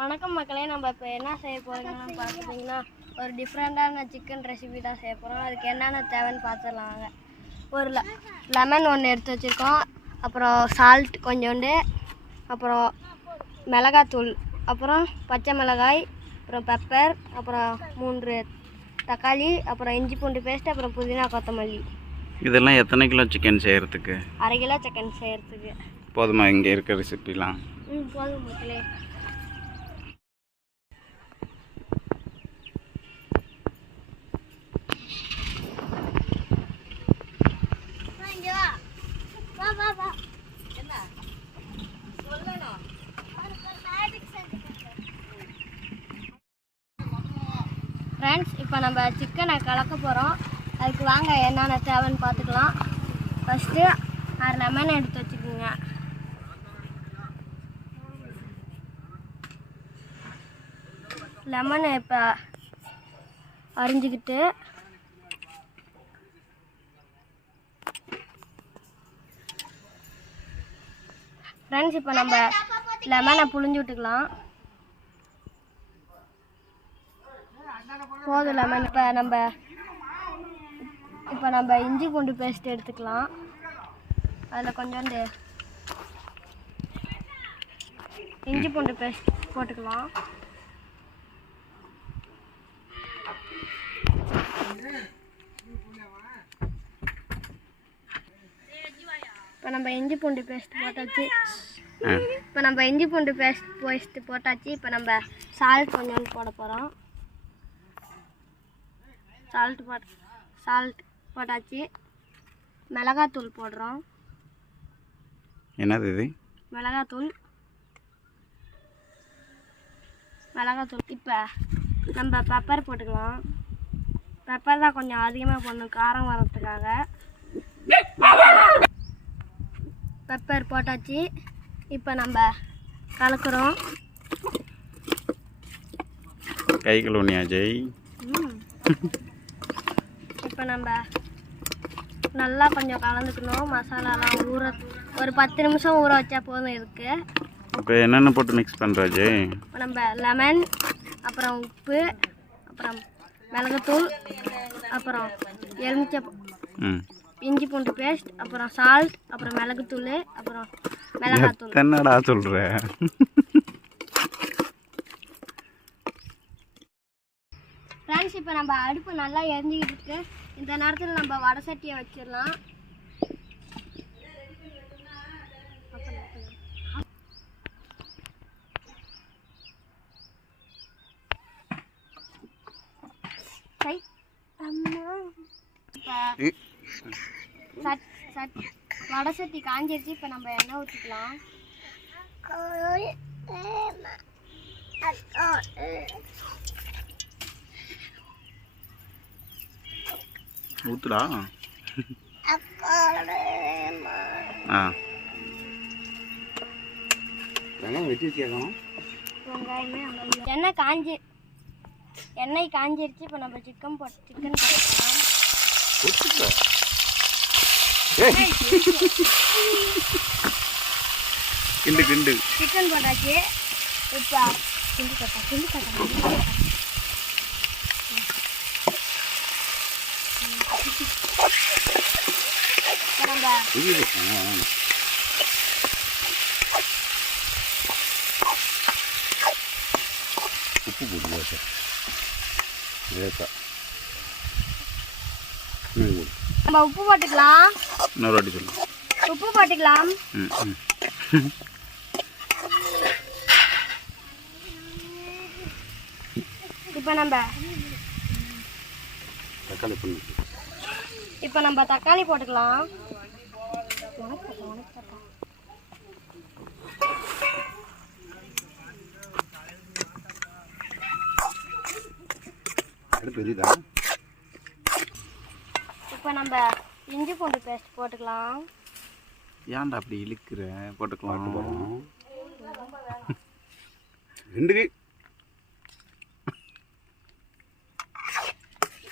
வணக்கம் மக்களே, நம்ம இப்போ என்ன செய்ய போகிறோம்னு பார்த்துட்டிங்கன்னா ஒரு டிஃப்ரெண்ட்டான சிக்கன் ரெசிபி தான் செய்ய போகிறோம். அதுக்கு என்னென்ன தேவைன்னு பார்த்துடலாங்க. ஒரு லெமன் ஒன்று எடுத்து வச்சுருக்கோம், அப்புறம் சால்ட் கொஞ்சோண்டு, அப்புறம் மிளகாத்தூள், அப்புறம் பச்சை மிளகாய், அப்புறம் பெப்பர், அப்புறம் 3 தக்காளி, அப்புறம் இஞ்சி பூண்டு பேஸ்ட், அப்புறம் புதினா கொத்தமல்லி. இதெல்லாம் எத்தனை கிலோ சிக்கன் செய்கிறதுக்கு? 1/2 கிலோ சிக்கன் செய்கிறதுக்கு போதுமா இங்கே இருக்க ரெசிபிலாம்? போதும் மக்களே. ஃப்ரெண்ட்ஸ், இப்போ நம்ம சிக்கனை கலக்க போகிறோம். அதுக்கு வாங்க என்னென்ன தேவைன்னு பார்த்துக்கலாம். ஃபஸ்ட்டு 6 லெமன் எடுத்து வச்சுக்கோங்க. லெமனை இப்போ அரிஞ்சிக்கிட்டு ஃப்ரெண்ட்ஸ், இப்போ நம்ம லெமனை புழிஞ்சு விட்டுக்கலாம். போதும் லெமன். இப்போ நம்ம இஞ்சி பூண்டு பேஸ்ட் எடுத்துக்கலாம். அதில் கொஞ்சோண்டு இஞ்சி பூண்டு பேஸ்ட் போட்டுக்கலாம். இப்போ நம்ம இஞ்சி பூண்டு பேஸ்ட் போட்டாச்சு. இப்போ நம்ம சால்ட் கொஞ்சோண்டு போட போகிறோம். சால்ட் போட்டாச்சு. மிளகாத்தூள் போடுறோம். என்னது இது? மிளகாத்தூள். இப்போ நம்ம பெப்பர் போட்டுக்கலாம். பெப்பர் தான் கொஞ்சம் அதிகமாக போடணும், காரம் வரதுக்காக. பெப்பர் போட்டாச்சு. இப்போ நம்ம கலக்குறோம். கை கழுவுனியா ஜெய்? இப்போ நம்ம நல்லா கொஞ்சம் கலந்துக்கணும். மசாலாலாம் ஒரு 10 நிமிஷம் ஊற வச்சா போதும் இருக்கு. இப்போ என்னென்ன போட்டு மிக்ஸ் பண்ணுறா ஜெய்? இப்போ நம்ம லெமன், அப்புறம் உப்பு, அப்புறம் மிளகுத்தூள், அப்புறம் எலுமிச்சை, இஞ்சி பூண்டு பேஸ்ட், அப்புறம் சால்ட், அப்புறம் மிளகுத்தூள், அப்புறம் மிளகாத்தூள். என்னடா சொல்கிற? ஃப்ரெண்ட்ஸ், இப்போ நம்ம அடுப்பு நல்லா எரிஞ்சிக்கிட்டு இருக்கு. இந்த நேரத்தில் நம்ம வடை சட்டியை வச்சிடலாம். வடை சட்டி காஞ்சிருச்சு. இப்போ நம்ம எண்ணெய் ஊற்றிக்கலாம். ஊத்துடா. வெட்டி வச்சுக்கணும். எண்ணெய் காஞ்சிருச்சு. இப்போ நம்ம சிக்கன் போட்டுக்கலாம். கிண்டு சிக்கன் போட்டாச்சு. இப்போ கிண்டு கட்ட உப்பு போட்டு நம்ம உப்பு போட்டுக்கலாம். இன்னொரு வாட்டி சொல்லு. உப்பு போட்டுக்கலாம். இப்போ நம்ம தக்காளி போட்டுக்கலாம். இப்போ நம்ம இஞ்சி பூண்டு பேஸ்ட் போட்டுக்கலாம். ஏன்டா அப்படி இழுக்கிற? போட்டுக்கலாம்.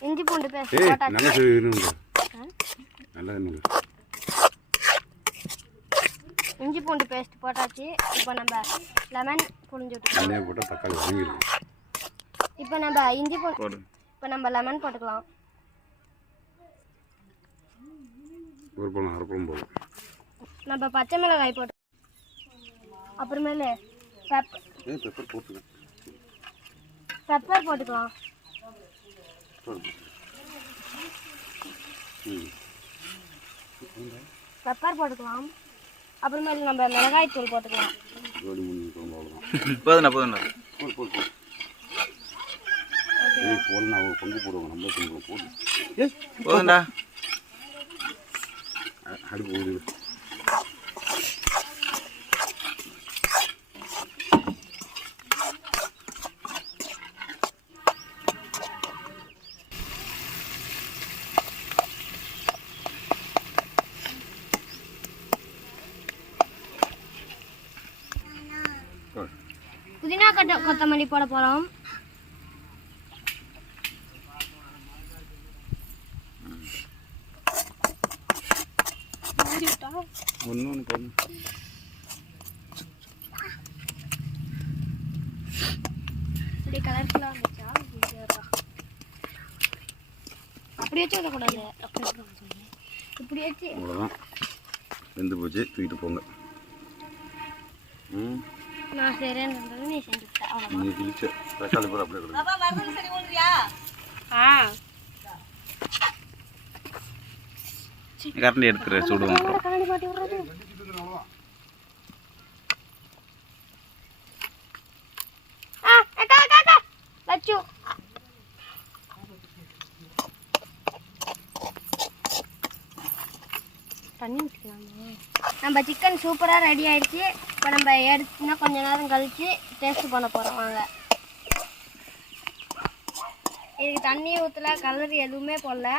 இஞ்சி பூண்டு பேஸ்ட் போட்டாச்சு. இஞ்சி பூண்டு பேஸ்ட் போட்டாச்சு. இப்போ நம்ம லெமன் புழிஞ்சு விட்டுக்கலாம். தனியாக போட்டால் தக்காளி வாங்கிடுவோம். இப்போ நம்ம இஞ்சி பூண்டு போடு. இப்போ நம்ம லெமன் போட்டுக்கலாம். ஒரு பழம் அரை பழம் போதும். நம்ம பச்சை மிளகாய் போட்டு அப்புறமேலு பெப்பர் போட்டுக்கலாம். பெப்பர் போட்டுக்கலாம். பெப்பர் போட்டுக்கலாம். அப்புறமேலு நம்ம மிளகாய் தூள் போட்டுக்கலாம். ஜோடி மூணு குழம்பு அவ்வளோதான். போதுண்ணா போதுண்ணா. போடு போடு போடு. போடணும் அவங்க பங்கு போடுவாங்க, நம்மளே பங்கு போடு. போதுண்டா. அடுப்பு ஊதி. புதினா கொத்தமல்லி போட போகிறோம். ஒன்று போடணும். இப்படி கலர்ஃபுல்லாக இருந்துச்சா? அப்படி வச்சு விடக்கூடாது. இப்படி வச்சு அவ்வளோதான், வெந்து போச்சு, தூக்கிட்டு போங்க. நான் சரியானது நீ செஞ்சுட்டேன். அவ்வளோ நீ கிழிச்ச தக்காளி பூரா அப்படியே கொடுங்க. கரண்டி எடுத்துரு சுடுவோம். கண்ணாடி மாட்டி விடுறது. லட்சு தண்ணி ஊற்றிக்கலாமா? நம்ம சிக்கன் சூப்பராக ரெடி ஆயிடுச்சு. இப்போ நம்ம எடுத்துனா கொஞ்ச நேரம் கழித்து டேஸ்ட் பண்ண போகிறோம். வாங்க. இதுக்கு தண்ணி ஊற்றல, கலர் எதுவுமே போடல.